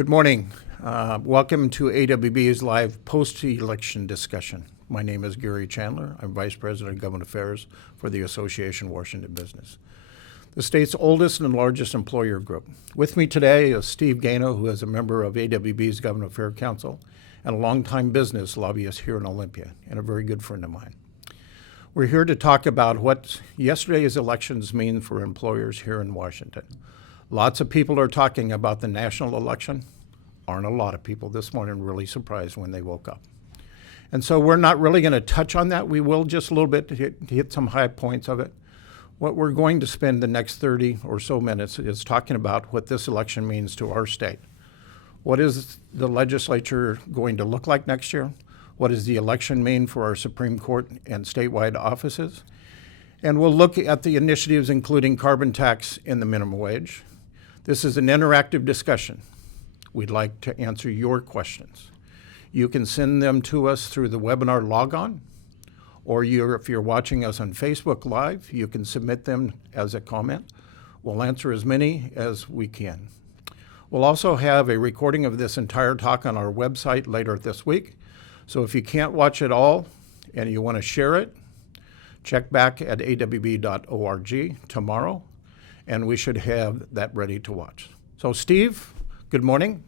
Good morning. Welcome to AWB's live post-election discussion. My name is Gary Chandler. I'm Vice President of Government Affairs for the Association Washington Business, the state's oldest and largest employer group. With me today is Steve Gano, who is a member of AWB's Government Affairs Council and a longtime business lobbyist here in Olympia, and a very good friend of mine. We're here to talk about what yesterday's elections mean for employers here in Washington. Lots of people are talking about the national election. Aren't a lot of people this morning really surprised when they woke up. And so we're not really going to touch on that. We will just a little bit to hit some high points of it. What we're going to spend the next 30 or so minutes is talking about what this election means to our state. What is the legislature going to look like next year? What does the election mean for our Supreme Court and statewide offices? And we'll look at the initiatives including carbon tax and the minimum wage. This is an interactive discussion. We'd like to answer your questions. You can send them to us through the webinar logon, or if you're watching us on Facebook Live, you can submit them as a comment. We'll answer as many as we can. We'll also have a recording of this entire talk on our website later this week. So if you can't watch it all and you want to share it, check back at awb.org tomorrow, and we should have that ready to watch. So Steve, good morning.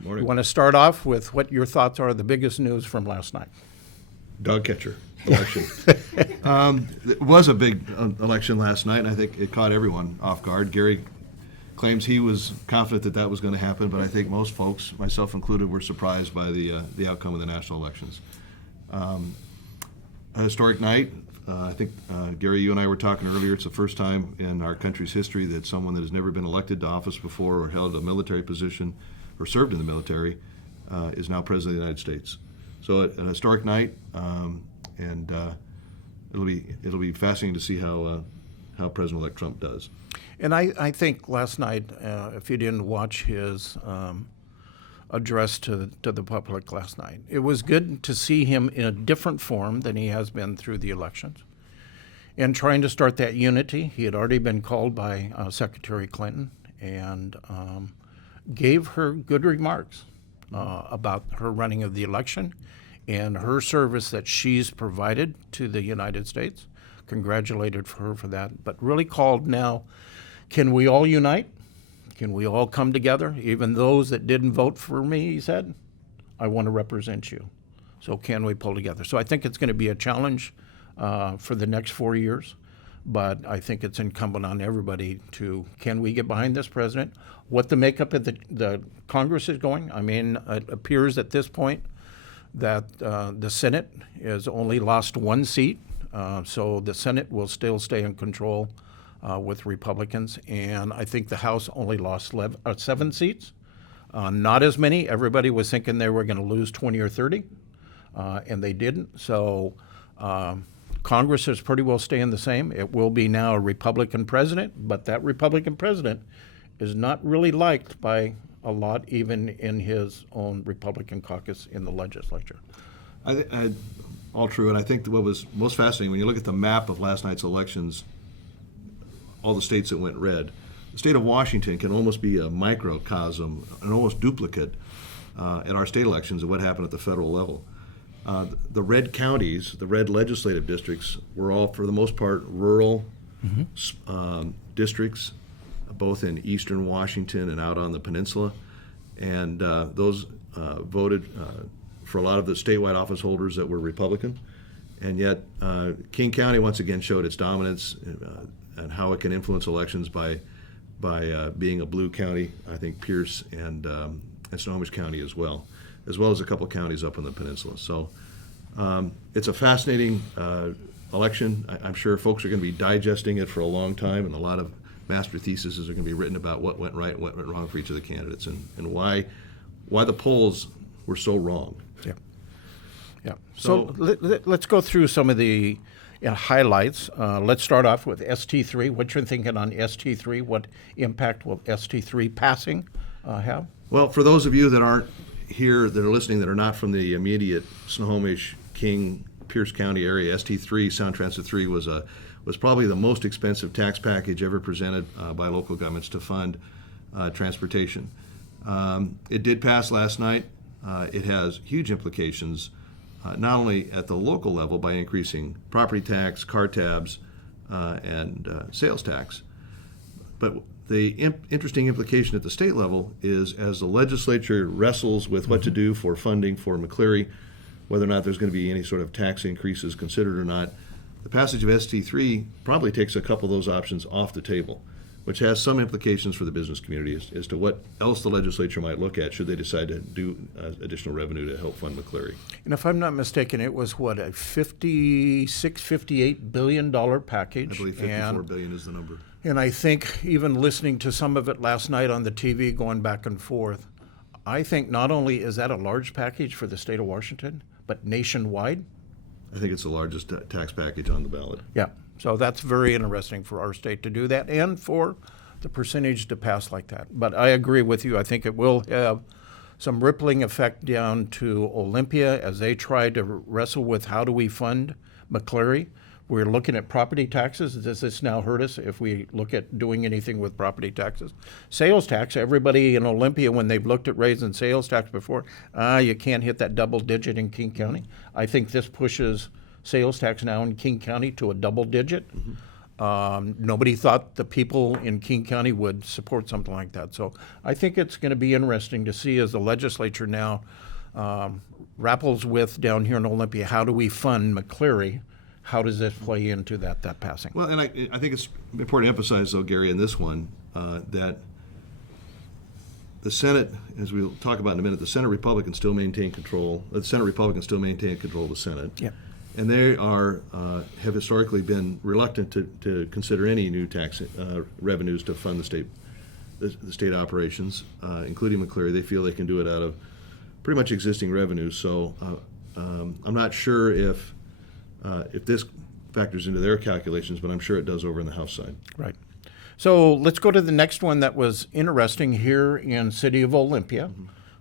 Morning. You want to start off with what your thoughts are, the biggest news from last night? Dog catcher election. It was a big election last night, and I think it caught everyone off guard. Gary claims he was confident that that was going to happen, but I think most folks, myself included, were surprised by the outcome of the national elections. A historic night. I think, Gary, you and I were talking earlier, it's the first time in our country's history that someone that has never been elected to office before or held a military position or served in the military is now President of the United States. So an historic night, and it'll be fascinating to see how President-elect Trump does. And I think last night, if you didn't watch his address to the public last night, it was good to see him in a different form than he has been through the elections, and trying to start that unity. He had already been called by Secretary Clinton and gave her good remarks about her running of the election and her service that she's provided to the United States. Congratulated her for that, but really called now, can we all unite? Can we all come together? Even those that didn't vote for me, he said, I want to represent you. So can we pull together? So I think it's going to be a challenge for the next 4 years, but I think it's incumbent on everybody to, can we get behind this president? What the makeup of the Congress is going? I mean, it appears at this point that the Senate has only lost one seat, so the Senate will still stay in control with Republicans, and I think the House only lost 7 seats. Not as many. Everybody was thinking they were going to lose 20 or 30, and they didn't. So Congress is pretty well staying the same. It will be now a Republican president, but that Republican president is not really liked by a lot, even in his own Republican caucus in the legislature. All true, and I think what was most fascinating, when you look at the map of last night's elections, all the states that went red, the state of Washington can almost be a microcosm, an almost duplicate in our state elections of what happened at the federal level. The red counties, the red legislative districts, were all, for the most part, rural districts, both in eastern Washington and out on the peninsula. And those voted for a lot of the statewide office holders that were Republican. And yet King County once again showed its dominance and how it can influence elections by being a blue county. I think Pierce and Snohomish County as well as a couple counties up on the peninsula. So it's a fascinating election. I'm sure folks are going to be digesting it for a long time, and a lot of master theses are going to be written about what went right and what went wrong for each of the candidates, and why the polls were so wrong. Yeah. So let's go through some of the highlights. Let's start off with ST3. What you're thinking on ST3? What impact will ST3 passing have? Well, for those of you that aren't here, that are listening, that are not from the immediate Snohomish, King, Pierce County area, ST3, Sound Transit 3, was probably the most expensive tax package ever presented by local governments to fund transportation. It did pass last night. It has huge implications, not only at the local level by increasing property tax, car tabs, and sales tax, but the interesting implication at the state level is as the legislature wrestles with what to do for funding for McCleary, whether or not there's going to be any sort of tax increases considered or not, the passage of ST3 probably takes a couple of those options off the table, which has some implications for the business community as to what else the legislature might look at should they decide to do additional revenue to help fund McCleary. And if I'm not mistaken, it was what, a $58 billion package? I believe $54 billion is the number. And I think even listening to some of it last night on the TV going back and forth, I think not only is that a large package for the state of Washington, but nationwide. I think it's the largest tax package on the ballot. Yeah, so that's very interesting for our state to do that and for the percentage to pass like that. But I agree with you. I think it will have some rippling effect down to Olympia as they try to wrestle with how do we fund McCleary. We're looking at property taxes. Does this now hurt us if we look at doing anything with property taxes? Sales tax, everybody in Olympia, when they've looked at raising sales tax before, you can't hit that double digit in King County. I think this pushes sales tax now in King County to a double digit. Nobody thought the people in King County would support something like that. So I think it's going to be interesting to see as the legislature now grapples with down here in Olympia, how do we fund McCleary? How does this play into that passing? Well, and I think it's important to emphasize, though, Gary, in this one, that the Senate, as we'll talk about in a minute, the Senate Republicans still maintain control. The Senate Republicans still maintain control of the Senate. Yeah. And they have historically been reluctant to consider any new tax revenues to fund the state operations, including McCleary. They feel they can do it out of pretty much existing revenues. So I'm not sure if this factors into their calculations, but I'm sure it does over in the House side. Right. So let's go to the next one that was interesting here in City of Olympia.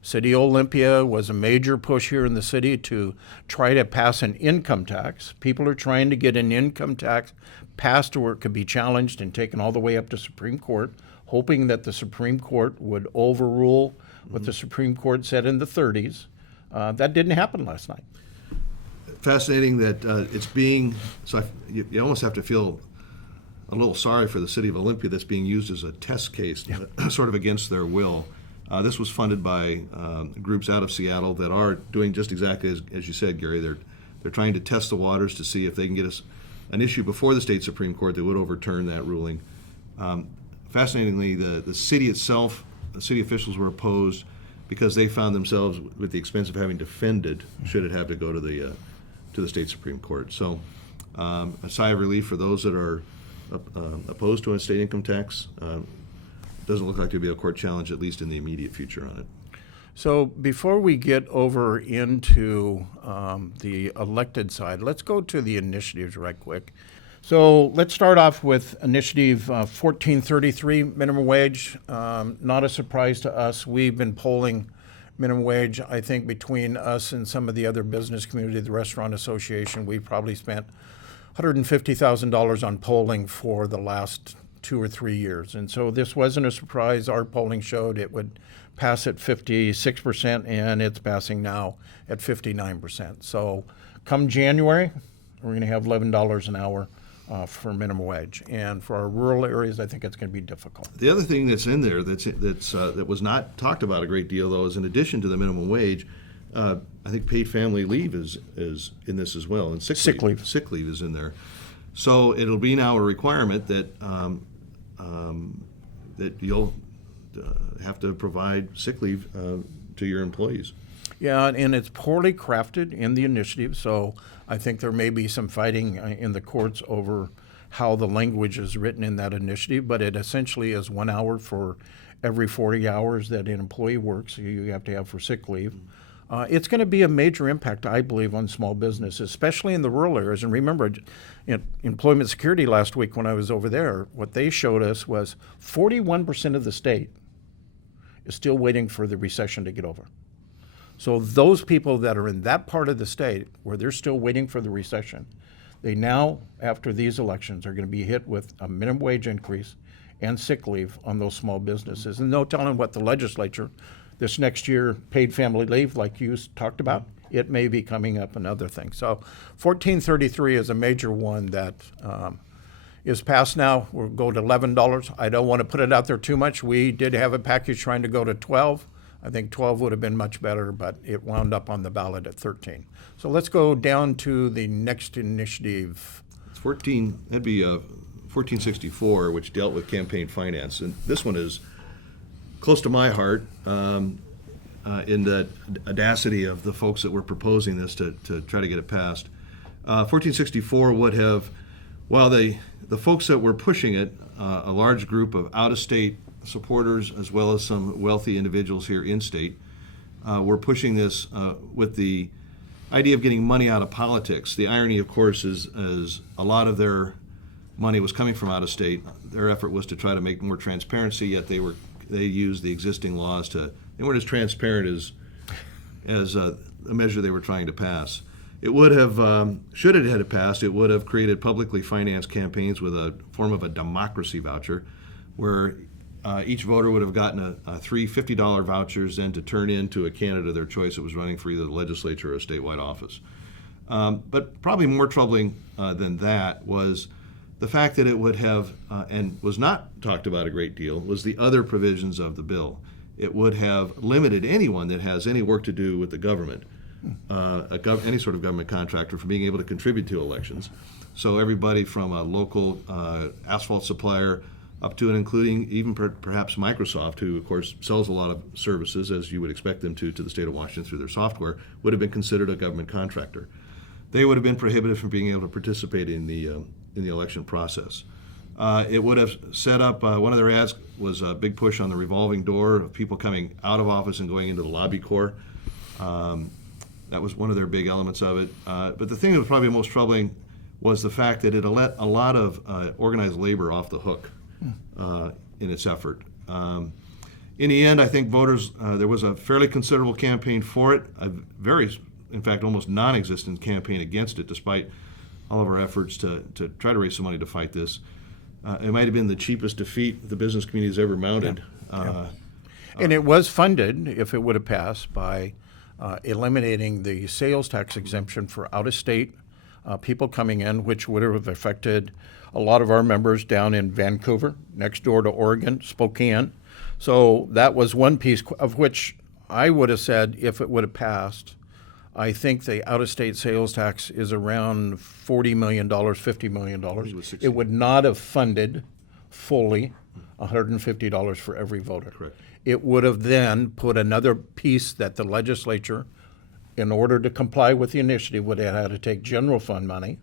City of Olympia was a major push here in the city to try to pass an income tax. People are trying to get an income tax passed where it could be challenged and taken all the way up to Supreme Court, hoping that the Supreme Court would overrule what the Supreme Court said in the 30s. That didn't happen last night. Fascinating that it's being, you almost have to feel a little sorry for the city of Olympia that's being used as a test case, sort of against their will. This was funded by groups out of Seattle that are doing just exactly as you said, Gary. They're trying to test the waters to see if they can get us an issue before the state Supreme Court that would overturn that ruling. Fascinatingly, the city itself, the city officials were opposed because they found themselves with the expense of having defended should it have to go to the state Supreme Court. So a sigh of relief for those that are opposed to a state income tax. Doesn't look like there'll be a court challenge, at least in the immediate future, on it. So before we get over into the elected side, let's go to the initiatives right quick. So let's start off with Initiative 1433, minimum wage. Not a surprise to us. We've been polling minimum wage. I think between us and some of the other business community, the Restaurant Association, we've probably spent $150,000 on polling for the last 2 or 3 years. And so this wasn't a surprise. Our polling showed it would pass at 56%, and it's passing now at 59%. So come January, we're going to have $11 an hour for minimum wage. And for our rural areas, I think it's going to be difficult. The other thing that's in there that was not talked about a great deal, though, is in addition to the minimum wage, I think paid family leave is in this as well, and sick leave. Sick leave is in there. So it'll be now a requirement that that you'll have to provide sick leave to your employees. Yeah, and it's poorly crafted in the initiative, so I think there may be some fighting in the courts over how the language is written in that initiative, but it essentially is 1 hour for every 40 hours that an employee works, you have to have for sick leave. It's going to be a major impact, I believe, on small business, especially in the rural areas. And remember, in Employment Security last week when I was over there, what they showed us was 41% of the state is still waiting for the recession to get over. So those people that are in that part of the state where they're still waiting for the recession, they now, after these elections, are going to be hit with a minimum wage increase and sick leave on those small businesses. And no telling what the legislature this next year, paid family leave, like you talked about, it may be coming up and other things. So 1433 is a major one that is passed now. We'll go to $11. I don't want to put it out there too much. We did have a package trying to go to 12. I think 12 would have been much better, but it wound up on the ballot at 13. So let's go down to the next initiative. It's 1464, which dealt with campaign finance. And this one is close to my heart in the audacity of the folks that were proposing this to try to get it passed. 1464 would have, while the folks that were pushing it, a large group of out-of-state supporters as well as some wealthy individuals here in state, were pushing this with the idea of getting money out of politics. The irony, of course, is a lot of their money was coming from out of state. Their effort was to try to make more transparency, yet they used the existing laws they weren't as transparent as a measure they were trying to pass. It would have, should it had passed, it would have created publicly financed campaigns with a form of a democracy voucher, where each voter would have gotten three $50 vouchers then to turn in to a candidate of their choice that was running for either the legislature or a statewide office. But probably more troubling than that was the fact that it would have, and was not talked about a great deal, was the other provisions of the bill. It would have limited anyone that has any work to do with the government, any sort of government contractor, from being able to contribute to elections. So everybody from a local asphalt supplier up to and including even perhaps Microsoft, who of course sells a lot of services, as you would expect them to the state of Washington through their software, would have been considered a government contractor. They would have been prohibited from being able to participate in the election process. It would have set up, one of their ads was a big push on the revolving door of people coming out of office and going into the lobby corps. That was one of their big elements of it. But the thing that was probably most troubling was the fact that it let a lot of organized labor off the hook in its effort. In the end, I think voters, there was a fairly considerable campaign for it, a very, in fact, almost non-existent campaign against it, despite all of our efforts to try to raise some money to fight this. It might have been the cheapest defeat the business community has ever mounted. Yeah. And it was funded, if it would have passed, by eliminating the sales tax exemption for out-of-state people coming in, which would have affected a lot of our members down in Vancouver, next door to Oregon, Spokane. So that was one piece of which I would have said, if it would have passed, I think the out-of-state sales tax is around $40 million, $50 million. It would not have funded fully $150 for every voter. Correct. It would have then put another piece that the legislature, in order to comply with the initiative, would have had to take general fund money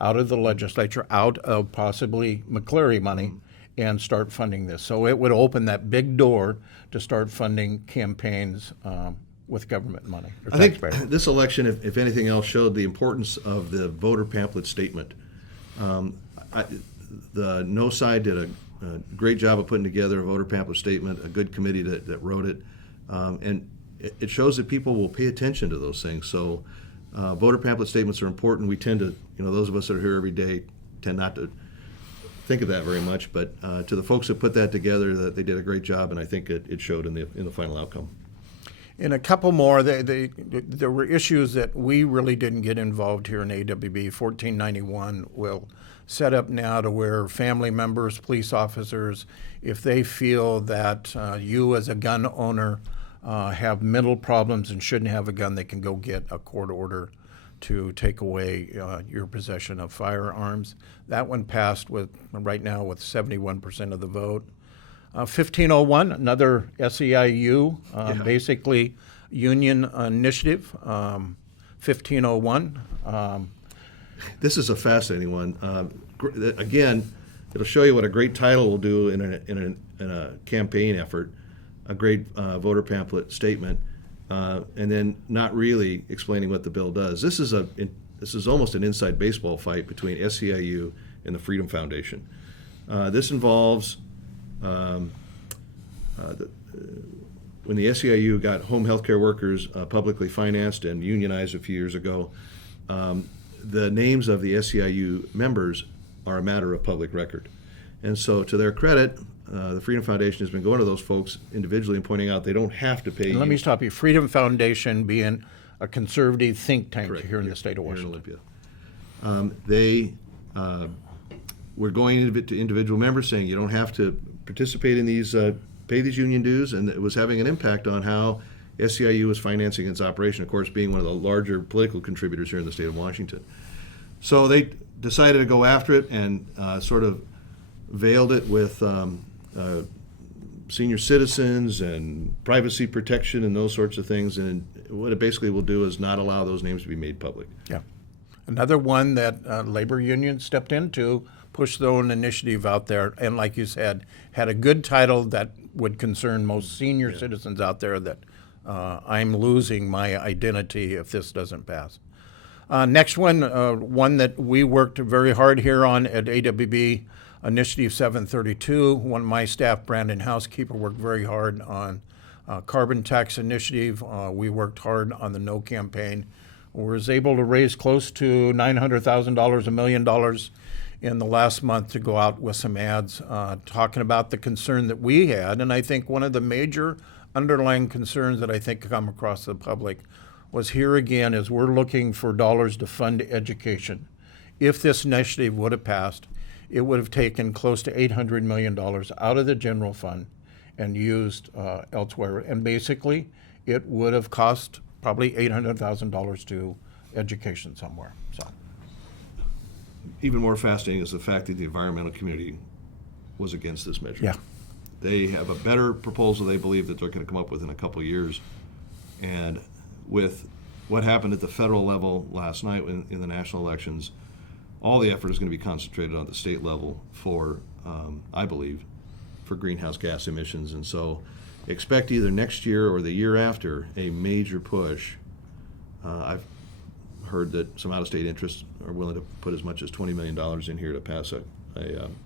out of the legislature, out of possibly McCleary money, and start funding this. So it would open that big door to start funding campaigns with government money. I think this election, if anything else, showed the importance of the voter pamphlet statement. The No side did a great job of putting together a voter pamphlet statement, a good committee that wrote it, and it shows that people will pay attention to those things. So voter pamphlet statements are important. We tend to, those of us that are here every day tend not to think of that very much, but to the folks that put that together, that they did a great job, and I think it showed in the final outcome. And a couple more, there were issues that we really didn't get involved here in AWB. 1491 will set up now to where family members, police officers, if they feel that you as a gun owner have mental problems and shouldn't have a gun, they can go get a court order to take away your possession of firearms. That one passed right now with 71% of the vote. 1501, another SEIU, basically union initiative. 1501. This is a fascinating one. Again, it'll show you what a great title will do in a campaign effort, a great voter pamphlet statement, and then not really explaining what the bill does. This is almost an inside baseball fight between SEIU and the Freedom Foundation. This involves when the SEIU got home health care workers publicly financed and unionized a few years ago, the names of the SEIU members are a matter of public record. And so, to their credit, the Freedom Foundation has been going to those folks individually and pointing out they don't have to pay. And let me stop you. Freedom Foundation being a conservative think tank Correct. here in the state of Here in Washington. Olympia. They were going to individual members saying you don't have to participate in these, pay these union dues, and it was having an impact on how SEIU was financing its operation, of course, being one of the larger political contributors here in the state of Washington. So they decided to go after it and sort of veiled it with senior citizens and privacy protection and those sorts of things. And what it basically will do is not allow those names to be made public. Yeah. Another one that labor union stepped into, pushed their own initiative out there, and like you said, had a good title that would concern most senior citizens out there that I'm losing my identity if this doesn't pass. Next one, one that we worked very hard here on at AWB, Initiative 732. One of my staff, Brandon Housekeeper, worked very hard on carbon tax initiative. We worked hard on the No campaign. We was able to raise close to $900,000, $1 million in the last month to go out with some ads talking about the concern that we had. And I think one of the major underlying concerns that I think come across the public was here again is we're looking for dollars to fund education. If this initiative would have passed, it would have taken close to $800 million out of the general fund and used elsewhere. And basically, it would have cost probably $800,000 to education somewhere. So, Even more fascinating is the fact that the environmental community was against this measure. yeah. They have a better proposal they believe that they're going to come up with in a couple of years. And with what happened at the federal level last night in the national elections, all the effort is going to be concentrated on the state level for, I believe, for greenhouse gas emissions. And so expect either next year or the year after a major push. I've heard that some out-of-state interests are willing to put as much as $20 million in here to pass a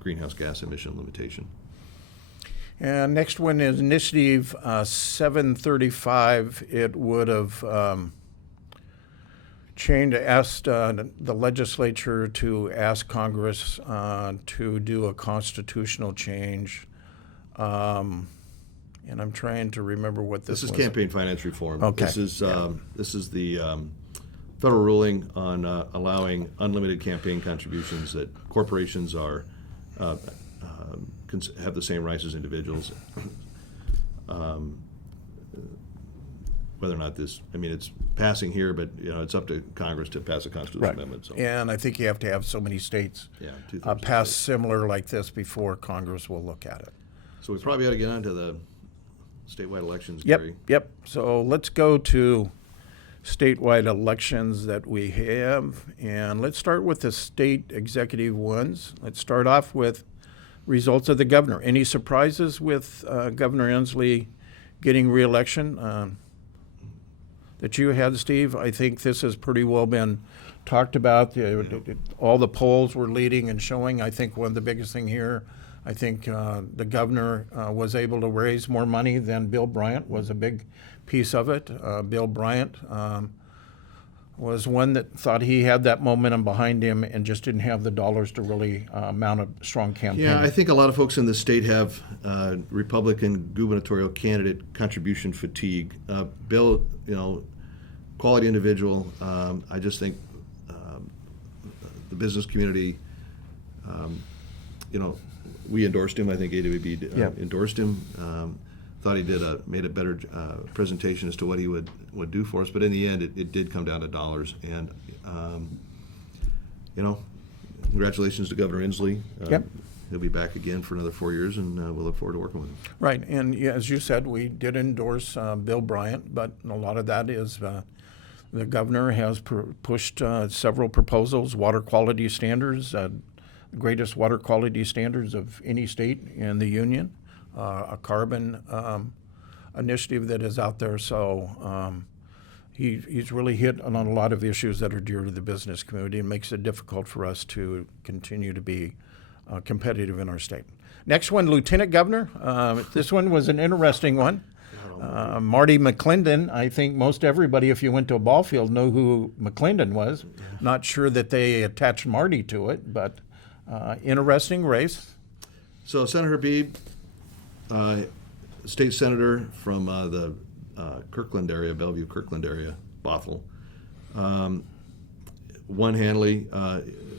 greenhouse gas emission limitation. And next one is Initiative 735. It would have asked the legislature to ask Congress to do a constitutional change. And I'm trying to remember what this This is was. campaign finance reform. Okay. This is the federal ruling on allowing unlimited campaign contributions that corporations are have the same rights as individuals. Whether or not this, I mean, it's passing here, but it's up to Congress to pass a constitutional amendment. So. And I think you have to have so many states pass similar like this before Congress will look at it. So we probably ought to get on to the statewide elections, Yep, Gary. yep. So let's go to statewide elections that we have, and let's start with the state executive ones. Let's start off with results of the governor. Any surprises with Governor Inslee getting re-election that you had, Steve? I think this has pretty well been talked about. All the polls were leading and showing. I think one of the biggest thing here, I think the governor was able to raise more money than Bill Bryant was a big piece of it. Bill Bryant was one that thought he had that momentum behind him and just didn't have the dollars to really mount a strong campaign. Yeah, I think a lot of folks in the state have Republican gubernatorial candidate contribution fatigue. Bill, quality individual. I just think the business community, we endorsed him. I think AWB endorsed him. Thought he made a better presentation as to what he would do for us. But in the end, it did come down to dollars. And congratulations to Governor Inslee. He'll be back again for another 4 years, and we'll look forward to working with him. Right, and as you said, we did endorse Bill Bryant, but a lot of that is the governor has pushed several proposals, water quality standards, the greatest water quality standards of any state in the union. A carbon initiative that is out there. So he's really hit on a lot of issues that are dear to the business community and makes it difficult for us to continue to be competitive in our state. Next one, Lieutenant Governor. This one was an interesting one. Marty McClendon. I think most everybody, if you went to a ball field, know who McClendon was. Not sure that they attached Marty to it, but interesting race. So Senator Beebe, state senator from the Kirkland area, Bellevue, Kirkland area, Bothell. One handily.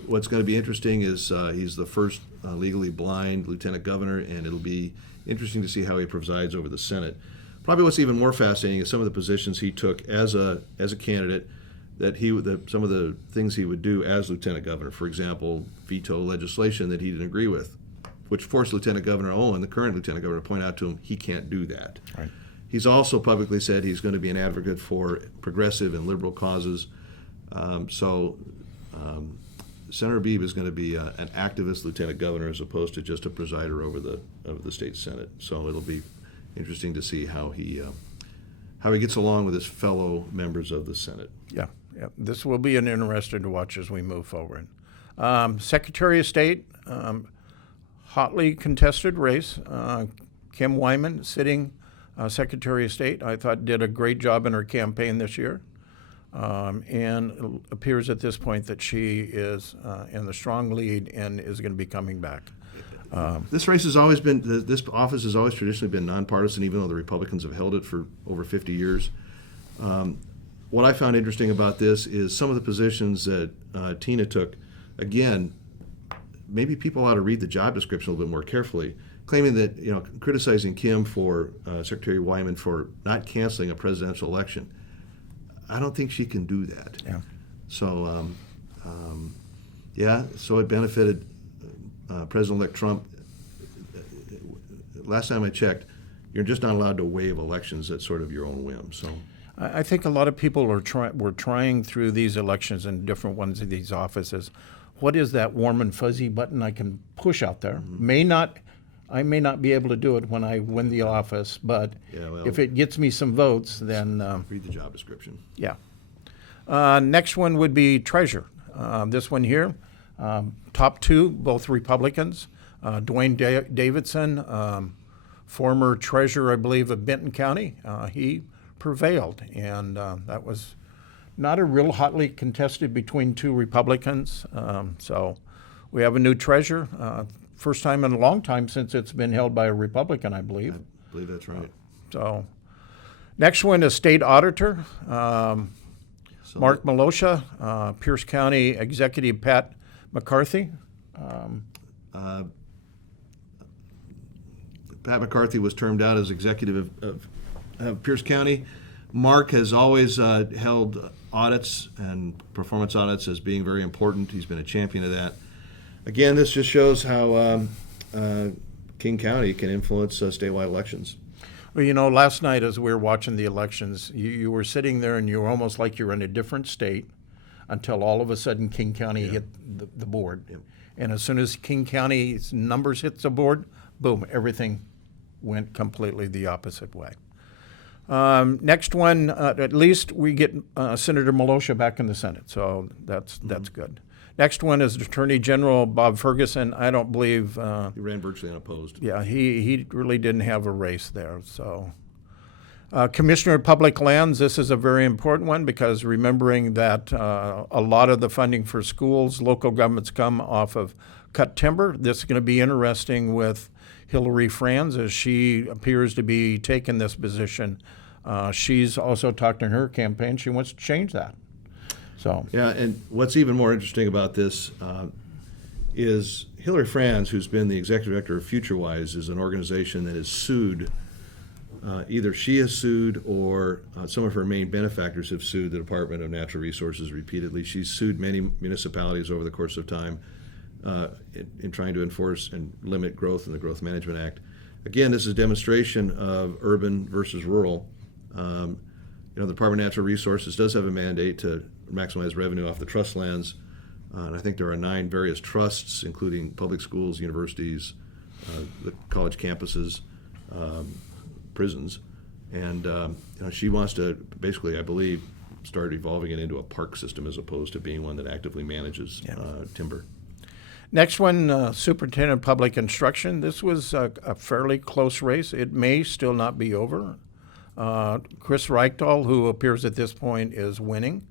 What's going to be interesting is he's the first legally blind lieutenant governor, and it'll be interesting to see how he presides over the Senate. Probably what's even more fascinating is some of the positions he took as a candidate, some of the things he would do as lieutenant governor. For example, veto legislation that he didn't agree with, which forced Lieutenant Governor Owen, the current Lieutenant Governor, to point out to him he can't do that. Right. He's also publicly said he's going to be an advocate for progressive and liberal causes. Senator Beebe is going to be an activist lieutenant governor as opposed to just a presider over the state Senate. So it'll be interesting to see how he gets along with his fellow members of the Senate. Yeah. This will be an interesting to watch as we move forward. Secretary of State, hotly contested race. Kim Wyman, sitting Secretary of State, I thought did a great job in her campaign this year. And it appears at this point that she is in the strong lead and is going to be coming back. This race has always been, this office has always traditionally been nonpartisan, even though the Republicans have held it for over 50 years. What I found interesting about this is some of the positions that Tina took. Again, maybe people ought to read the job description a little bit more carefully, claiming that, criticizing Kim for Secretary Wyman for not canceling a presidential election. I don't think she can do that. Yeah. So, so it benefited President-elect Trump. Last time I checked, you're just not allowed to waive elections at sort of your own whim. So, I think a lot of people were trying through these elections and different ones of these offices. What is that warm and fuzzy button I can push out there? Mm-hmm. I may not be able to do it when I win the office, but if it gets me some votes, then read the job description. Yeah. Next one would be treasurer. This one here, top two, both Republicans. Dwayne Davidson, former treasurer, I believe, of Benton County. He prevailed, and that was not a real hotly contested between two Republicans. So we have a new treasurer. First time in a long time since it's been held by a Republican, I believe. I believe that's right. So next one is state auditor. Mark Malosha, Pierce County Executive Pat McCarthy. Pat McCarthy was termed out as executive of Pierce County. Mark has always held audits and performance audits as being very important. He's been a champion of that. Again, this just shows how King County can influence statewide elections. Well, last night as we were watching the elections, you were sitting there and you were almost like you're in a different state until all of a sudden King County hit the board. Yep. And as soon as King County's numbers hit the board, boom, everything went completely the opposite way. Next one, at least we get Senator Malosha back in the Senate, so that's good. Next one is Attorney General Bob Ferguson. I don't believe he ran virtually unopposed. Yeah, he really didn't have a race there. So, Commissioner of Public Lands. This is a very important one because remembering that a lot of the funding for schools, local governments come off of cut timber. This is going to be interesting with Hillary Franz as she appears to be taking this position. She's also talked in her campaign. She wants to change that. So yeah, and what's even more interesting about this is Hillary Franz, who's been the executive director of FutureWise, is an organization that has sued. Either she has sued or some of her main benefactors have sued the Department of Natural Resources repeatedly. She's sued many municipalities over the course of time in trying to enforce and limit growth in the Growth Management Act. Again, this is a demonstration of urban versus rural. The Department of Natural Resources does have a mandate to maximize revenue off the trust lands. And I think there are 9 various trusts, including public schools, universities, the college campuses, prisons. And she wants to basically, I believe, start evolving it into a park system as opposed to being one that actively manages timber. Next one, Superintendent of Public Instruction. This was a fairly close race. It may still not be over. Chris Reichdahl, who appears at this point, is winning.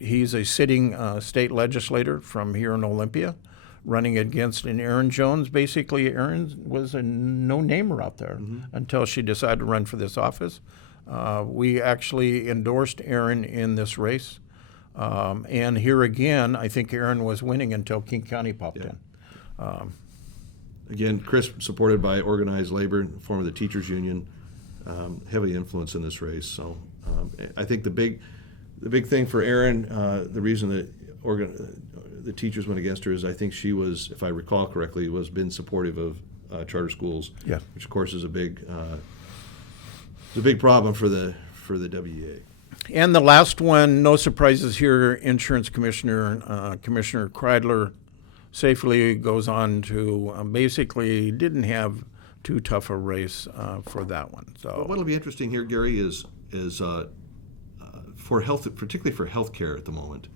He's a sitting state legislator from here in Olympia. running against an Erin Jones. Basically, Erin was a no-namer out there until she decided to run for this office. We actually endorsed Erin in this race. And here again, I think Erin was winning until King County popped in. Again, Chris, supported by organized labor, form of the teachers union, heavy influence in this race. So I think the big thing for Erin, the reason that the teachers went against her is I think she was, if I recall correctly, was been supportive of charter schools, which of course is a big problem for the WEA. And the last one, no surprises here, Insurance Commissioner, Commissioner Kreidler safely goes on to basically didn't have too tough a race for that one. So what'll be interesting here, Gary, is for health, particularly for healthcare at the moment.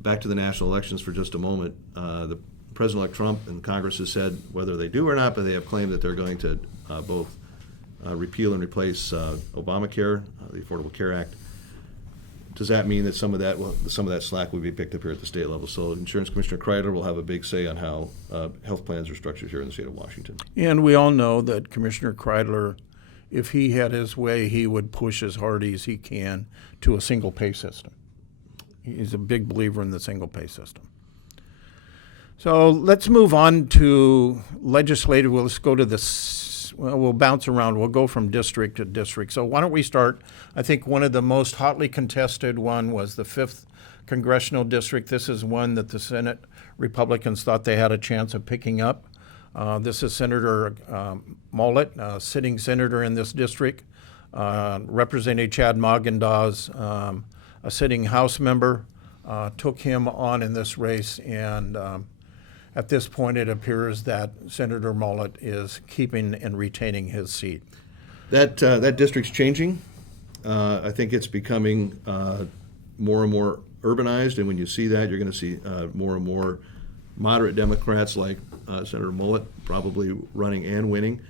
Back to the national elections for just a moment. The President-elect Trump and Congress has said, whether they do or not, but they have claimed that they're going to both repeal and replace Obamacare, the Affordable Care Act. Does that mean that some of that slack will be picked up here at the state level? So Insurance Commissioner Kreidler will have a big say on how health plans are structured here in the state of Washington. And we all know that Commissioner Kreidler, if he had his way, he would push as hard as he can to a single pay system. He's a big believer in the single pay system. So let's move on to legislative. Let's go to we'll bounce around. We'll go from district to district. So why don't we start? I think one of the most hotly contested one was the 5th Congressional District. This is one that the Senate Republicans thought they had a chance of picking up. This is Senator Mollett, sitting senator in this district. Representative Chad Magendaws, a sitting House member, took him on in this race, and at this point it appears that Senator Mollett is keeping and retaining his seat. That district's changing. I think it's becoming more and more urbanized, and when you see that, you're going to see more and more moderate Democrats like Senator Mollett probably running and winning.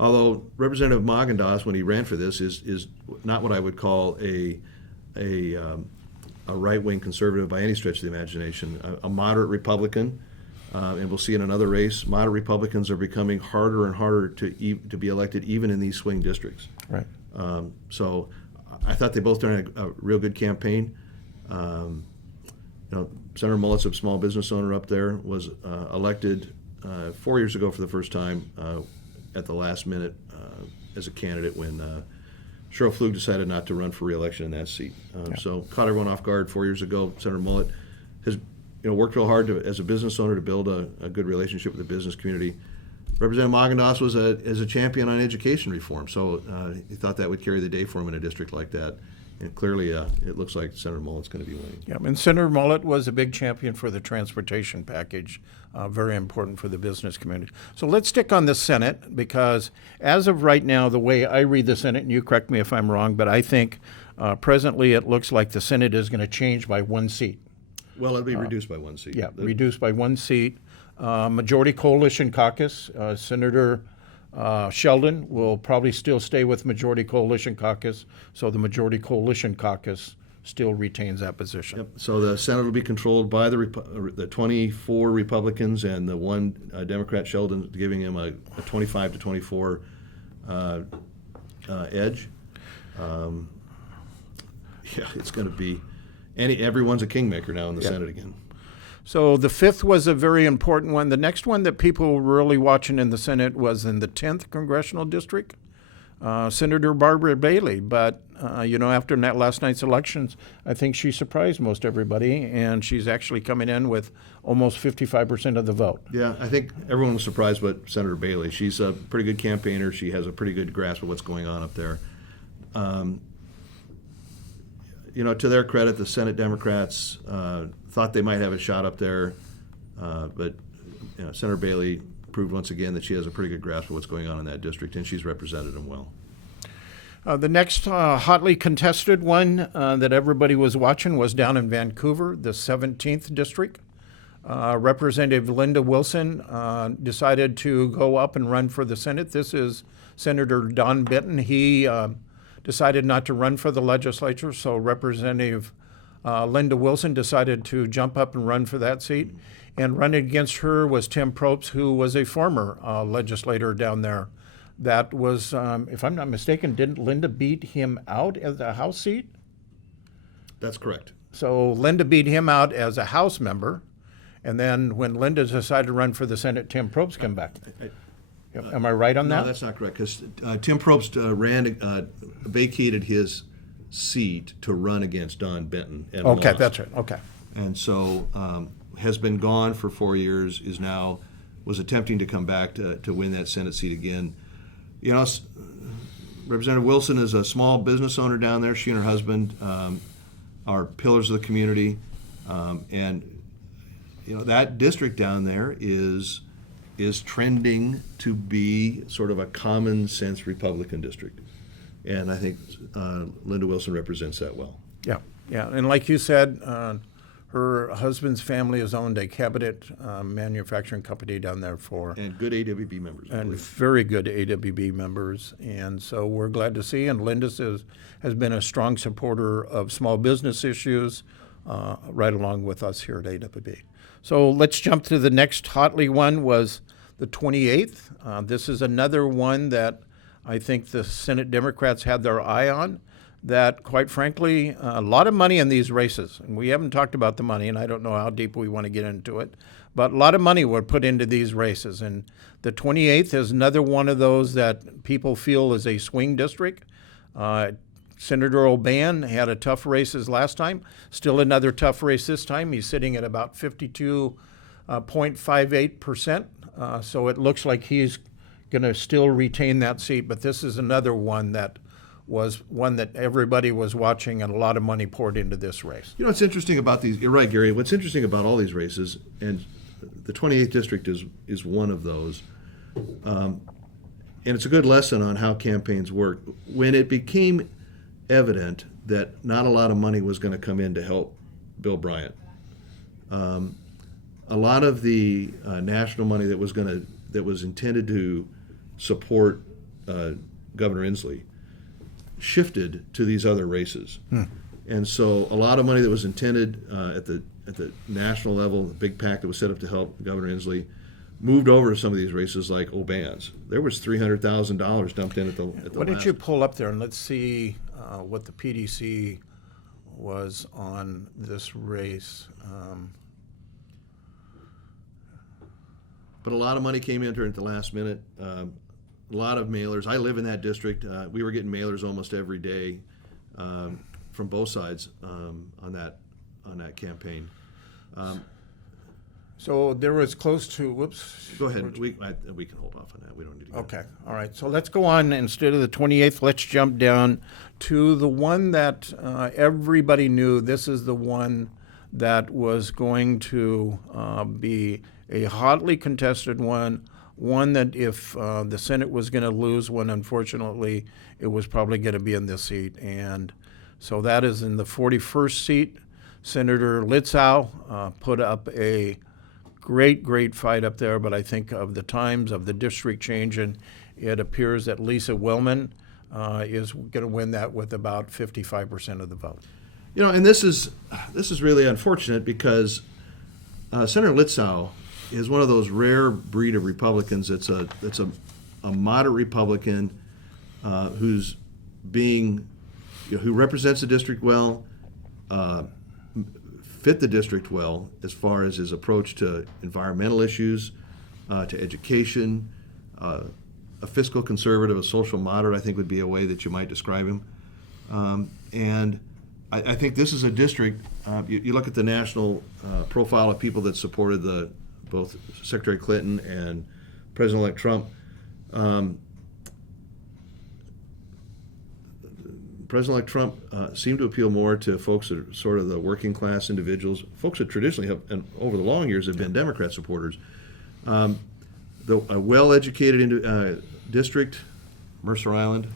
Although Representative Magendaws, when he ran for this, is not what I would call a right-wing conservative by any stretch of the imagination. A moderate Republican, and we'll see in another race, moderate Republicans are becoming harder and harder to be elected, even in these swing districts. Right. So I thought they both done a real good campaign. Senator Mollett's a small business owner up there, was elected 4 years ago for the first time at the last minute as a candidate when Cheryl Flug decided not to run for re-election in that seat. So caught everyone off guard 4 years ago. Senator Mollett has worked real hard as a business owner to build a good relationship with the business community. Representative Magendaws was a champion on education reform, so he thought that would carry the day for him in a district like that. And clearly, it looks like Senator Mollett's going to be winning. Yeah, and Senator Mollett was a big champion for the transportation package, very important for the business community. So let's stick on the Senate, because as of right now, the way I read the Senate, and you correct me if I'm wrong, but I think presently it looks like the Senate is going to change by one seat. Well, it'll be reduced by one seat. Yeah, reduced by one seat. Majority Coalition Caucus, Senator Sheldon will probably still stay with Majority Coalition Caucus, so the Majority Coalition Caucus still retains that position. Yep. So the Senate will be controlled by the 24 Republicans and the one Democrat, Sheldon, giving him a 25 to 24 edge. It's going to be everyone's a kingmaker now in the Senate again. So the 5th was a very important one. The next one that people were really watching in the Senate was in the 10th Congressional District, Senator Barbara Bailey. But, after last night's elections, I think she surprised most everybody, and she's actually coming in with almost 55% of the vote. Yeah, I think everyone was surprised with Senator Bailey. She's a pretty good campaigner. She has a pretty good grasp of what's going on up there. To their credit, the Senate Democrats thought they might have a shot up there, but Senator Bailey proved once again that she has a pretty good grasp of what's going on in that district, and she's represented them well. The next hotly contested one that everybody was watching was down in Vancouver, the 17th District. Representative Linda Wilson decided to go up and run for the Senate. This is Senator Don Benton. He decided not to run for the legislature, so Representative Linda Wilson decided to jump up and run for that seat. And running against her was Tim Probst, who was a former legislator down there. That was, if I'm not mistaken, didn't Linda beat him out as a House seat? That's correct. So Linda beat him out as a House member. And then when Linda decided to run for the Senate, Tim Probst came back. Am I right on that? No, that's not correct, because Tim Probst vacated his seat to run against Don Benton. And Okay, lost. that's right. Okay. And so has been gone for 4 years, was attempting to come back to win that Senate seat again. You know, Representative Wilson is a small business owner down there. She and her husband are pillars of the community. And, you know, that district down there is trending to be sort of a common sense Republican district. And I think Linda Wilson represents that well. Yeah, yeah. And like you said, her husband's family has owned a cabinet manufacturing company down there And good AWB members. I and believe. very good AWB members. And so we're glad to see. And Linda has been a strong supporter of small business issues right along with us here at AWB. So let's jump to the next hotly one was the 28th. This is another one that I think the Senate Democrats had their eye on. That, quite frankly, a lot of money in these races. And we haven't talked about the money, and I don't know how deep we want to get into it. But a lot of money were put into these races. And the 28th is another one of those that people feel is a swing district. Senator O'Ban had a tough races last time. Still another tough race this time. He's sitting at about 52.58%. So it looks like he's going to still retain that seat. But this is another one that was one that everybody was watching, and a lot of money poured into this race. You know, what's interesting about these, you're right, Gary, what's interesting about all these races, and the 28th district is one of those, and it's a good lesson on how campaigns work. When it became evident that not a lot of money was going to come in to help Bill Bryant, a lot of the national money that was intended to support Governor Inslee shifted to these other races. And so a lot of money that was intended at the national level, the big PAC that was set up to help Governor Inslee, moved over to some of these races like O'Ban's. There was $300,000 dumped in at the Why don't you pull up there and let's see what the PDC was on this race. But a lot of money came in during at the last minute. A lot of mailers. I live in that district. We were getting mailers almost every day from both sides on that campaign. So there was close to, whoops. Go ahead. We can hold off on that. We don't need to. Okay, all right. So let's go on. Instead of the 28th, let's jump down to the one that everybody knew. This is the one that was going to be a hotly contested one that if the Senate was going to lose one, unfortunately, it was probably going to be in this seat. And so that is in the 41st seat. Senator Litzow put up a great fight up there, but I think of the times of the district change, and it appears that Lisa Willman is going to win that with about 55% of the vote. You know, and this is really unfortunate because Senator Litzow is one of those rare breed of Republicans that's a moderate Republican who's being, who represents the district well, fit the district well as far as his approach to environmental issues, to education, a fiscal conservative, a social moderate, I think would be a way that you might describe him. And I think this is a district, you look at the national profile of people that supported both Secretary Clinton and President-elect Trump. President-elect Trump seemed to appeal more to folks that are sort of the working class individuals, folks that traditionally have, and over the long years, have been Democrat supporters. A well-educated district, Mercer Island,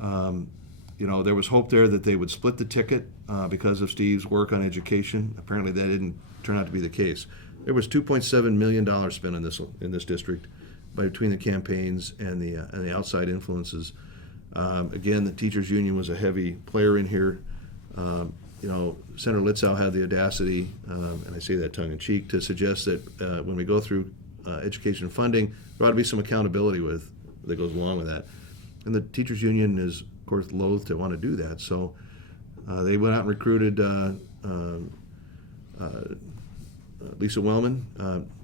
there was hope there that they would split the ticket because of Steve's work on education. Apparently that didn't turn out to be the case. There was $2.7 million spent in this district between the campaigns and the outside influences. Again, the teachers union was a heavy player in here. Senator Litzow had the audacity, and I say that tongue in cheek, to suggest that when we go through education funding, there ought to be some accountability that goes along with that. And the teachers union is, of course, loath to want to do that. So they went out and recruited Lisa Wellman.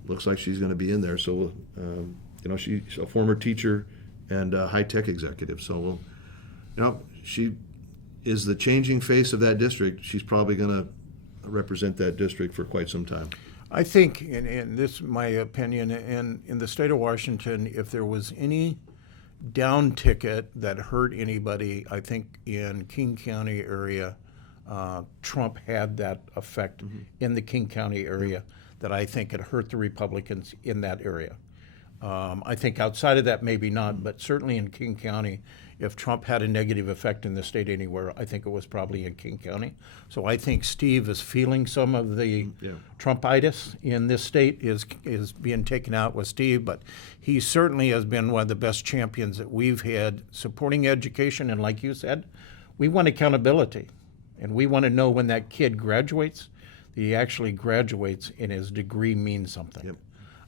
Looks like she's going to be in there. So, she's a former teacher and a high-tech executive. So, she is the changing face of that district. She's probably going to represent that district for quite some time. I think, and this is my opinion, in the state of Washington, if there was any down ticket that hurt anybody, I think in King County area, Trump had that effect in the King County area that I think it hurt the Republicans in that area. I think outside of that, maybe not, but certainly in King County, if Trump had a negative effect in the state anywhere, I think it was probably in King County. So I think Steve is feeling some of the Trumpitis in this state is being taken out with Steve, but he certainly has been one of the best champions that we've had supporting education. And like you said, we want accountability, and we want to know when that kid graduates, that he actually graduates and his degree means something. Yep.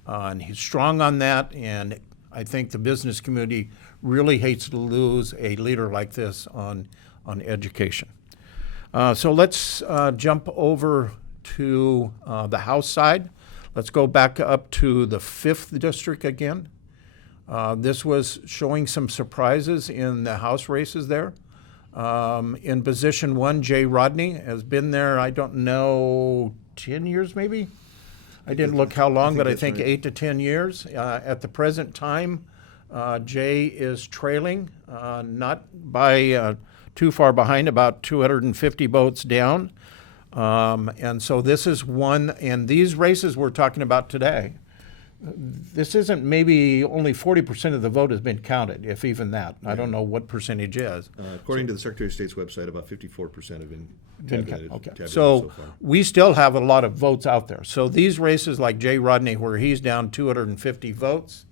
And he's strong on that, and I think the business community really hates to lose a leader like this on education. So let's jump over to the House side. Let's go back up to the 5th District again. This was showing some surprises in the House races there. In position 1, Jay Rodney has been there, I don't know, 10 years maybe? I didn't look how long, but I think right. 8 to 10 years. At the present time, Jay is trailing, not by too far behind, about 250 votes down. And so this is one, and these races we're talking about today, this isn't maybe only 40% of the vote has been counted, if even that. I don't know what percentage is. According to the Secretary of State's website, about 54% have been tabulated. Okay. So far. We still have a lot of votes out there. So these races like Jay Rodney, where he's down 250 votes,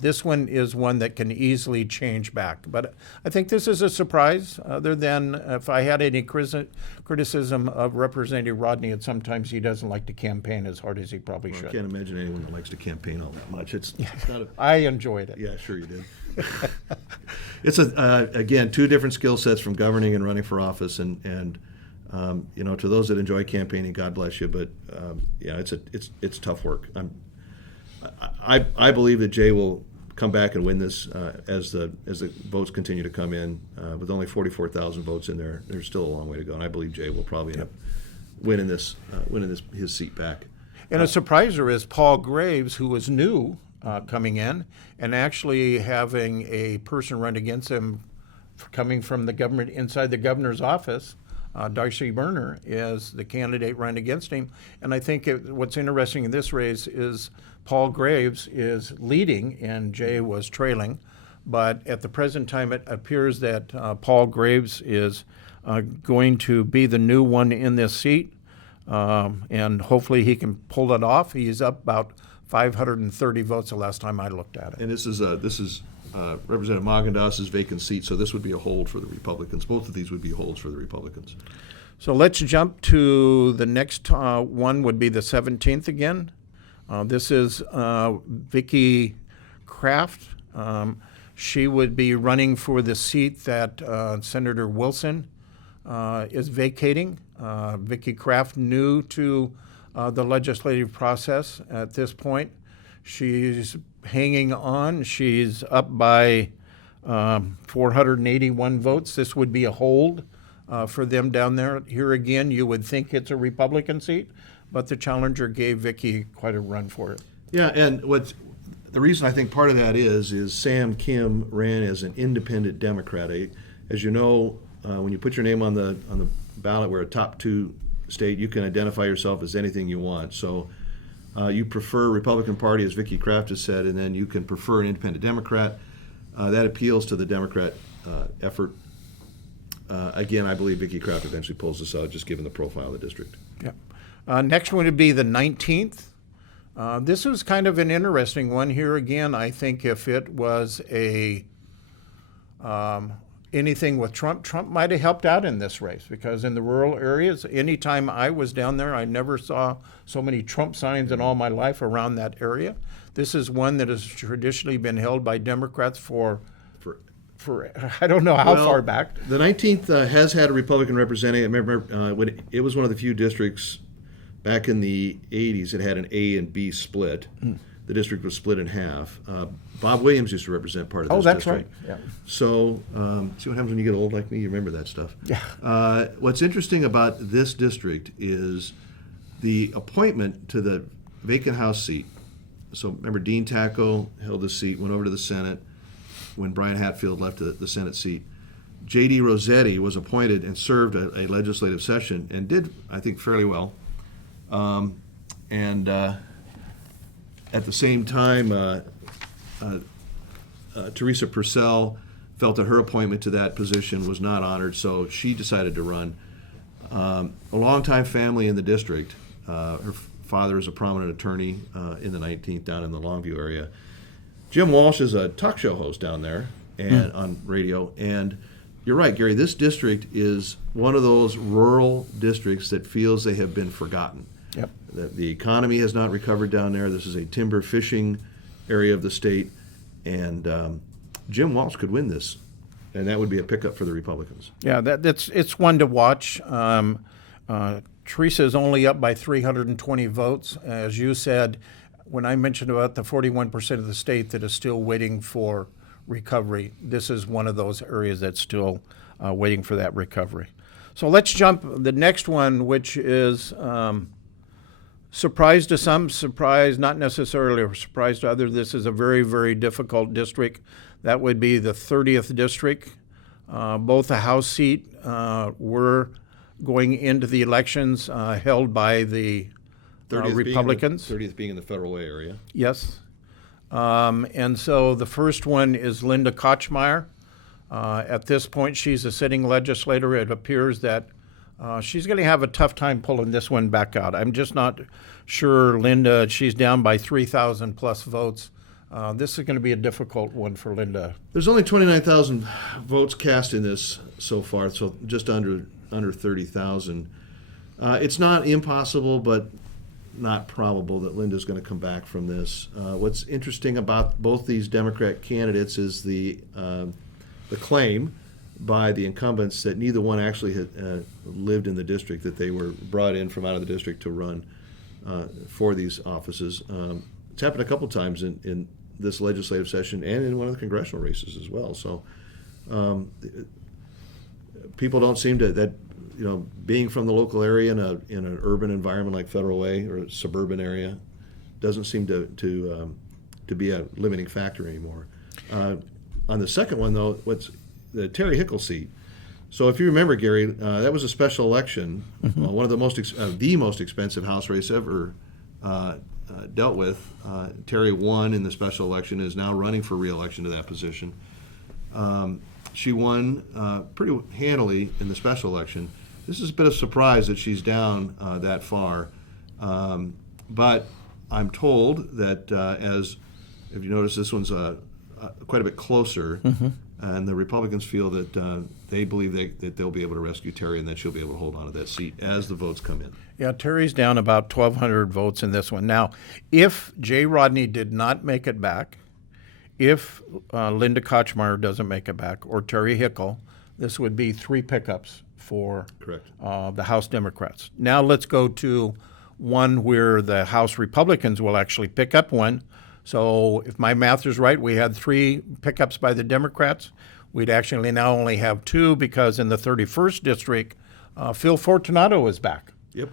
this one is one that can easily change back. But I think this is a surprise, other than if I had any criticism of Representative Rodney, and sometimes he doesn't like to campaign as hard as he probably should. I can't imagine anyone that likes to campaign all that much. It's not a, I enjoyed it. Yeah, sure you did. It's, again, two different skill sets from governing and running for office. And to those that enjoy campaigning, God bless you. But, it's tough work. I believe that Jay will come back and win this as the votes continue to come in. With only 44,000 votes in there, there's still a long way to go, and I believe Jay will probably end up winning his seat back. And a surpriser is Paul Graves, who was new coming in, and actually having a person run against him coming from the government inside the governor's office. Darcy Berner is the candidate running against him. And I think what's interesting in this race is Paul Graves is leading and Jay was trailing. But at the present time, it appears that Paul Graves is going to be the new one in this seat. And hopefully he can pull it off. He's up about 530 votes the last time I looked at it. And this is Representative Magendas' vacant seat, so this would be a hold for the Republicans. Both of these would be holds for the Republicans. So let's jump to the next one would be the 17th again. This is Vicki Kraft. She would be running for the seat that Senator Wilson is vacating. Vicki Kraft, new to the legislative process at this point. She's hanging on. She's up by 481 votes. This would be a hold for them down there. Here again, you would think it's a Republican seat, but the challenger gave Vicki quite a run for it. Yeah, and the reason I think part of that is Sam Kim ran as an independent Democrat. As you know, when you put your name on the ballot, we're a top 2 state. You can identify yourself as anything you want. So you prefer Republican Party, as Vicki Kraft has said, and then you can prefer an independent Democrat. That appeals to the Democrat effort. Again, I believe Vicki Kraft eventually pulls this out, just given the profile of the district. Yeah. Next one would be the 19th. This was kind of an interesting one. Here again, I think if it was a anything with Trump. Trump might have helped out in this race because in the rural areas, anytime I was down there, I never saw so many Trump signs in all my life around that area. This is one that has traditionally been held by Democrats for I don't know how far back. The 19th has had a Republican representative. I remember when it was one of the few districts back in the 80s. It had an A and B split. The district was split in half. Bob Williams used to represent part of this district. That's right. Yeah. So, see what happens when you get old like me? You remember that stuff. Yeah. What's interesting about this district is the appointment to the vacant House seat. So, remember, Dean Tacko held the seat, went over to the Senate when Brian Hatfield left the Senate seat. J.D. Rossetti was appointed and served a legislative session and did, I think, fairly well. At the same time, Teresa Purcell felt that her appointment to that position was not honored, so she decided to run. A longtime family in the district. Her father is a prominent attorney in the 19th down in the Longview area. Jim Walsh is a talk show host down there and on radio. And you're right, Gary, this district is one of those rural districts that feels they have been forgotten. Yep. The economy has not recovered down there. This is a timber fishing area of the state. And Jim Walsh could win this. And that would be a pickup for the Republicans. Yeah, it's one to watch. Teresa is only up by 320 votes. As you said, when I mentioned about the 41% of the state that is still waiting for recovery, this is one of those areas that's still waiting for that recovery. So let's jump the next one, which is surprise to some, surprise not necessarily a surprise to others. This is a very, very difficult district. That would be the 30th district. Both the House seat were going into the elections held by the 30th Republicans. 30th being in the Federal Way area. Yes. And so the first one is Linda Koch. At this point, she's a sitting legislator. It appears that she's going to have a tough time pulling this one back out. I'm just not sure, Linda. She's down by 3,000 plus votes. This is going to be a difficult one for Linda. There's only 29,000 votes cast in this so far, so just under 30,000. It's not impossible, but not probable that Linda's going to come back from this. What's interesting about both these Democrat candidates is the claim by the incumbents that neither one actually had lived in the district, that they were brought in from out of the district to run for these offices. It's happened a couple times in this legislative session and in one of the congressional races as well. So people don't seem to, being from the local area in an urban environment like Federal Way or a suburban area doesn't seem to be a limiting factor anymore. On the second one, though, what's the Terry Hickle seat. So if you remember, Gary, that was a special election, one of the most expensive House race ever dealt with. Terry won in the special election, is now running for re-election to that position. She won pretty handily in the special election. This is a bit of a surprise that she's down that far. But I'm told that if you notice, this one's quite a bit closer. And the Republicans feel that they believe that they'll be able to rescue Terry and that she'll be able to hold on to that seat as the votes come in. Yeah, Terry's down about 1,200 votes in this one. Now, if J. Rodney did not make it back, if Linda Koch doesn't make it back, or Terry Hickle, this would be 3 pickups for the House Democrats. Now let's go to one where the House Republicans will actually pick up one. So if my math is right, we had 3 pickups by the Democrats. We'd actually now only have 2 because in the 31st district, Phil Fortunato is back. Yep.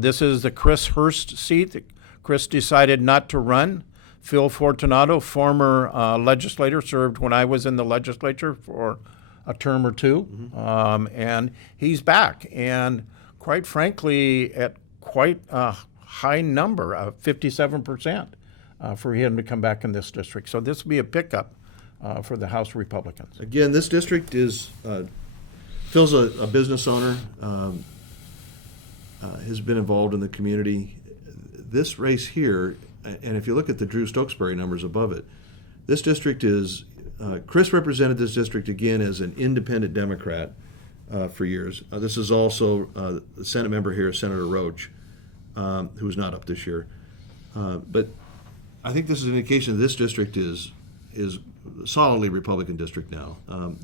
This is the Chris Hurst seat. Chris decided not to run. Phil Fortunato, former legislator, served when I was in the legislature for a term or 2, and he's back. And quite frankly, at quite a high number, 57%. For him to come back in this district. So this will be a pickup for the House Republicans. Again, this district is Phil's a business owner, has been involved in the community. This race here, and if you look at the Drew Stokesbury numbers above it, this district is Chris represented this district again as an independent Democrat for years. This is also the Senate member here, Senator Roach, who's not up this year. But I think this is an indication that this district is solidly Republican district now.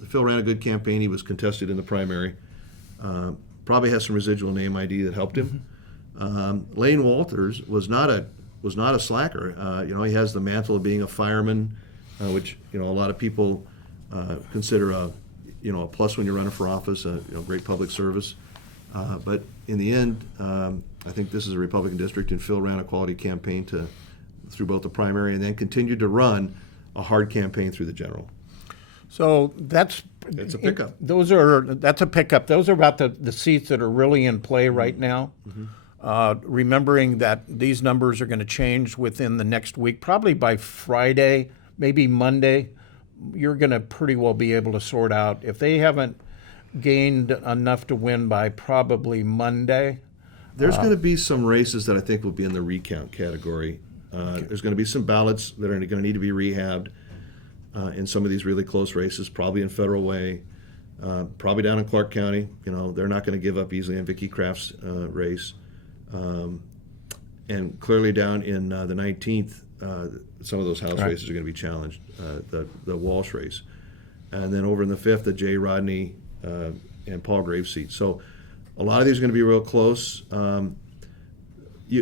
Phil ran a good campaign. He was contested in the primary. Probably has some residual name ID that helped him. Lane Walters was not a slacker. He has the mantle of being a fireman, which a lot of people consider a plus when you're running for office. Great public service. But in the end, I think this is a Republican district, and Phil ran a quality campaign through both the primary and then continued to run a hard campaign through the general. So it's a pickup. That's a pickup. Those are about the seats that are really in play right now. Remembering that these numbers are going to change within the next week, probably by Friday, maybe Monday, you're going to pretty well be able to sort out. If they haven't gained enough to win by probably Monday. There's going to be some races that I think will be in the recount category. There's going to be some ballots that are going to need to be rehabbed in some of these really close races, probably in Federal Way, probably down in Clark County. They're not going to give up easily in Vicki Kraft's race. And clearly down in the 19th, some of those House races are going to be challenged, the Walsh race. And then over in the 5th, the J. Rodney and Paul Graves seat. So a lot of these are going to be real close.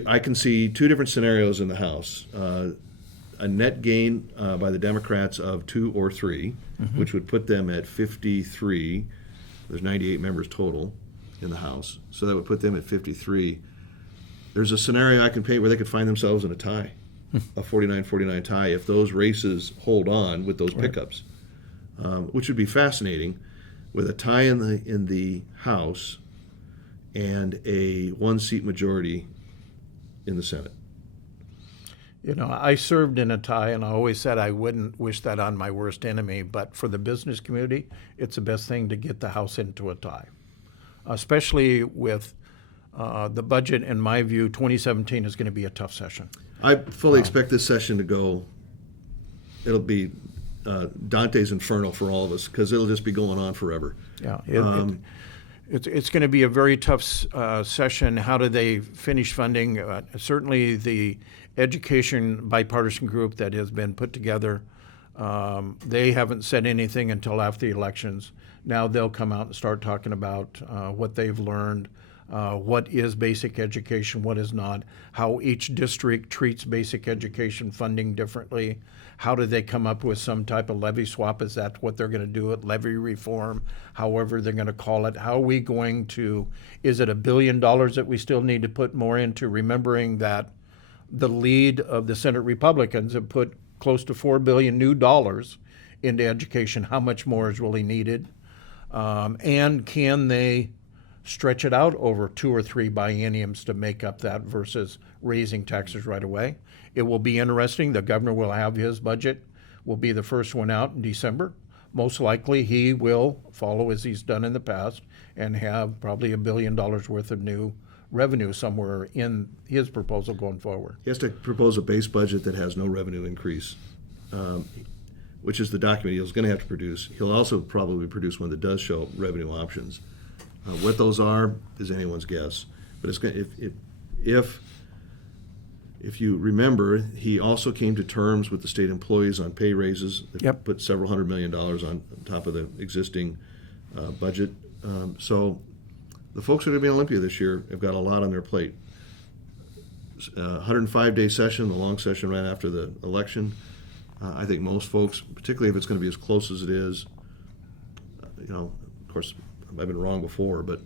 I can see two different scenarios in the House. A net gain by the Democrats of 2 or 3, which would put them at 53. There's 98 members total in the House. So that would put them at 53. There's a scenario I can paint where they could find themselves in a tie, a 49-49 tie, if those races hold on with those pickups, which would be fascinating, with a tie in the House and a 1-seat majority in the Senate. I served in a tie, and I always said I wouldn't wish that on my worst enemy, but for the business community, it's the best thing to get the House into a tie, especially with the budget. In my view, 2017 is going to be a tough session. I fully expect this session to go, it'll be Dante's Inferno for all of us, because it'll just be going on forever. Yeah, it's going to be a very tough session. How do they finish funding? Certainly the education bipartisan group that has been put together, they haven't said anything until after the elections. Now they'll come out and start talking about what they've learned, what is basic education, what is not, how each district treats basic education funding differently. How do they come up with some type of levy swap? Is that what they're going to do at levy reform? However they're going to call it. How are we going to, is it $1 billion that we still need to put more into, remembering that the lead of the Senate Republicans have put close to $4 billion new dollars into education? How much more is really needed? And can they stretch it out over 2 or 3 bienniums to make up that versus raising taxes right away? It will be interesting. The governor will have his budget, will be the first one out in December. Most likely he will follow as he's done in the past and have probably $1 billion worth of new revenue somewhere in his proposal going forward. He has to propose a base budget that has no revenue increase, which is the document he's going to have to produce. He'll also probably produce one that does show revenue options. What those are is anyone's guess. But it's going if you remember, he also came to terms with the state employees on pay raises. They put several $100 million on top of the existing budget. So the folks that are going to be in Olympia this year have got a lot on their plate. 105-day session, the long session right after the election. I think most folks, particularly if it's going to be as close as it is, of course, I've been wrong before, but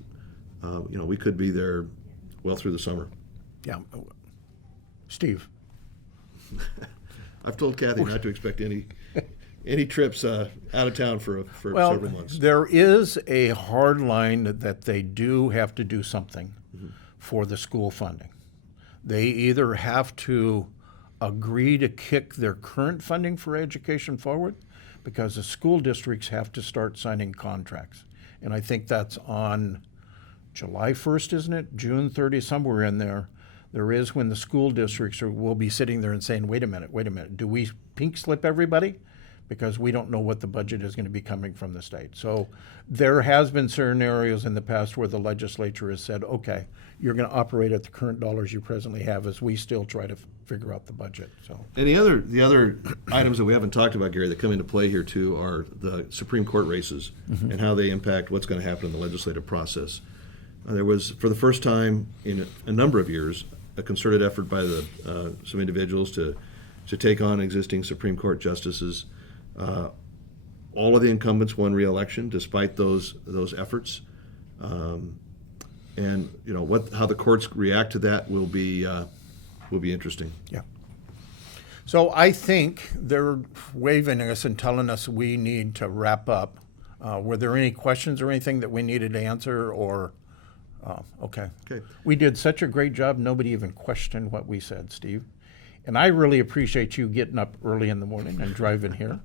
we could be there well through the summer. Yeah. Steve. I've told Kathy not to expect any trips out of town for several months. There is a hard line that they do have to do something for the school funding. They either have to agree to kick their current funding for education forward, because the school districts have to start signing contracts. And I think that's on July 1st, isn't it? June 30th, somewhere in there. There is when the school districts will be sitting there and saying, wait a minute, do we pink slip everybody? because we don't know what the budget is going to be coming from the state. So there has been scenarios in the past where the legislature has said, okay, you're going to operate at the current dollars you presently have as we still try to figure out the budget. So, And the other items that we haven't talked about, Gary, that come into play here too are the Supreme Court races and how they impact what's going to happen in the legislative process. There was, for the first time in a number of years, a concerted effort by some individuals to take on existing Supreme Court justices. All of the incumbents won re-election despite those efforts. And how the courts react to that will be interesting. yeah. So I think they're waving at us and telling us we need to wrap up. Were there any questions or anything that we needed to answer, or? Okay. Okay. We did such a great job, nobody even questioned what we said, Steve. And I really appreciate you getting up early in the morning and driving here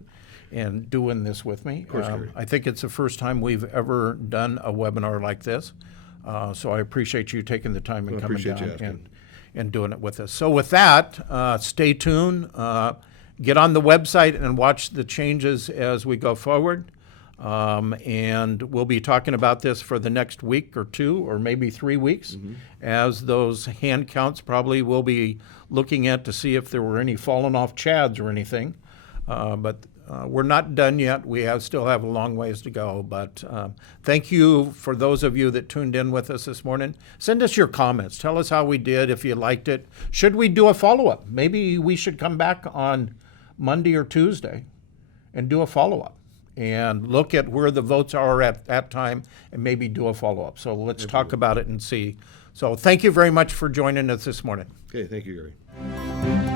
and doing this with me. Of course, Gary. I think it's the first time we've ever done a webinar like this. So I appreciate you taking the time and coming appreciate you down asking. and doing it with us. So with that, stay tuned. Get on the website and watch the changes as we go forward. And we'll be talking about this for the next week or two, or maybe 3 weeks, as those hand counts probably will be looking at to see if there were any fallen off chads or anything. But we're not done yet. We still have a long ways to go. But thank you for those of you that tuned in with us this morning. Send us your comments. Tell us how we did, if you liked it. Should we do a follow-up? Maybe we should come back on Monday or Tuesday and do a follow-up and look at where the votes are at that time and maybe do a follow-up. So let's talk about it and see. So thank you very much for joining us this morning. Okay, thank you, Gary.